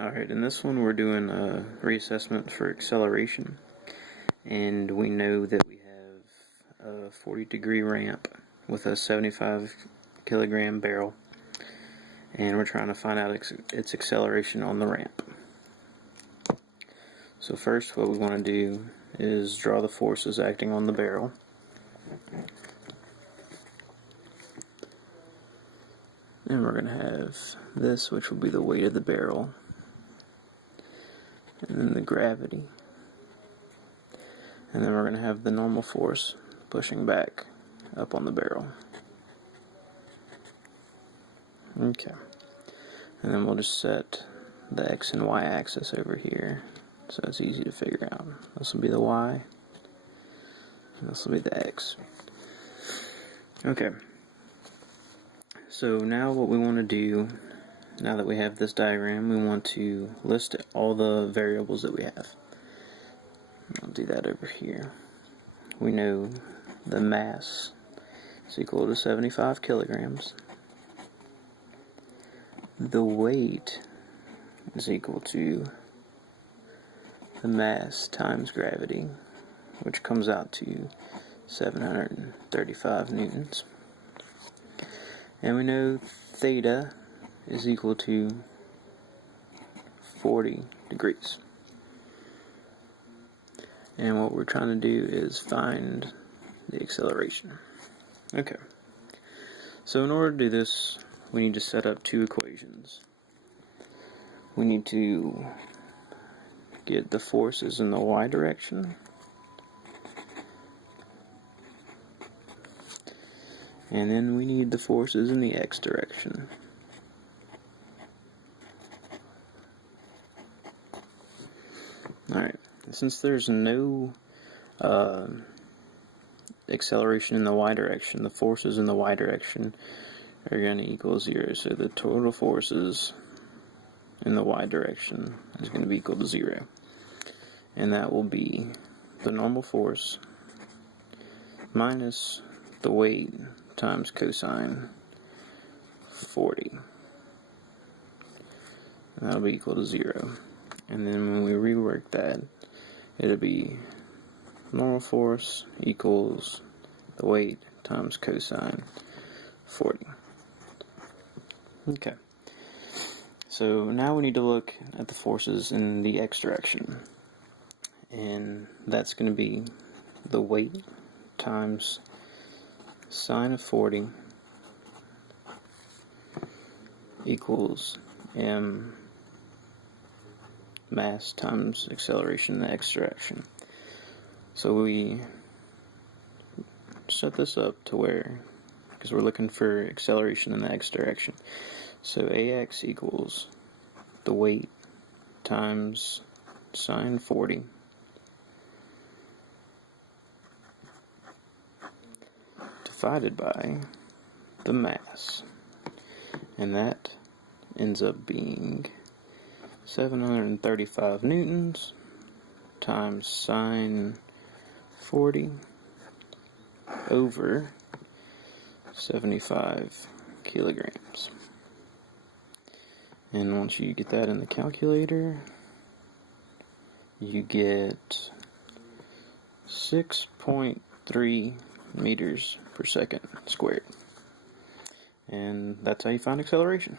Alright, in this one we're doing a reassessment for acceleration, and we know that we have a 40-degree ramp with a 75 kilogram barrel, and we're trying to find out its acceleration on the ramp. So first what we want to do is draw the forces acting on the barrel. And we're going to have this, which will be the weight of the barrel, and then the gravity, and then we're going to have the normal force pushing back up on the barrel. Okay, and then we'll just set the X and Y axis over here so it's easy to figure out. This will be the Y, and this will be the X. Okay, so now what we want to do, now that we have this diagram, we want to list all the variables that we have. I'll do that over here. We know the mass is equal to 75 kilograms. The weight is equal to the mass times gravity, which comes out to 735 newtons. And we know theta is equal to 40 degrees. And what we're trying to do is find the acceleration. Okay, so in order to do this, we need to set up two equations. We need to get the forces in the y direction, and then we need the forces in the x direction. Alright, since there's no acceleration in the y direction, the forces in the y direction are going to equal 0. So the total forces in the y direction is going to be equal to 0. And that will be the normal force minus the weight times cosine 40. And that'll be equal to 0. And then when we rework that, it'll be normal force equals the weight times cosine 40. Okay. So now we need to look at the forces in the x direction. And that's going to be the weight times sine of 40 equals m mass times acceleration in the x direction. So we set this up to where, because we're looking for acceleration in the x direction, so ax equals the weight times sine 40 divided by the mass, and that ends up being 735 newtons times sine 40 over 75 kilograms. And once you get that in the calculator, you get 6.3 meters per second squared. And that's how you find acceleration.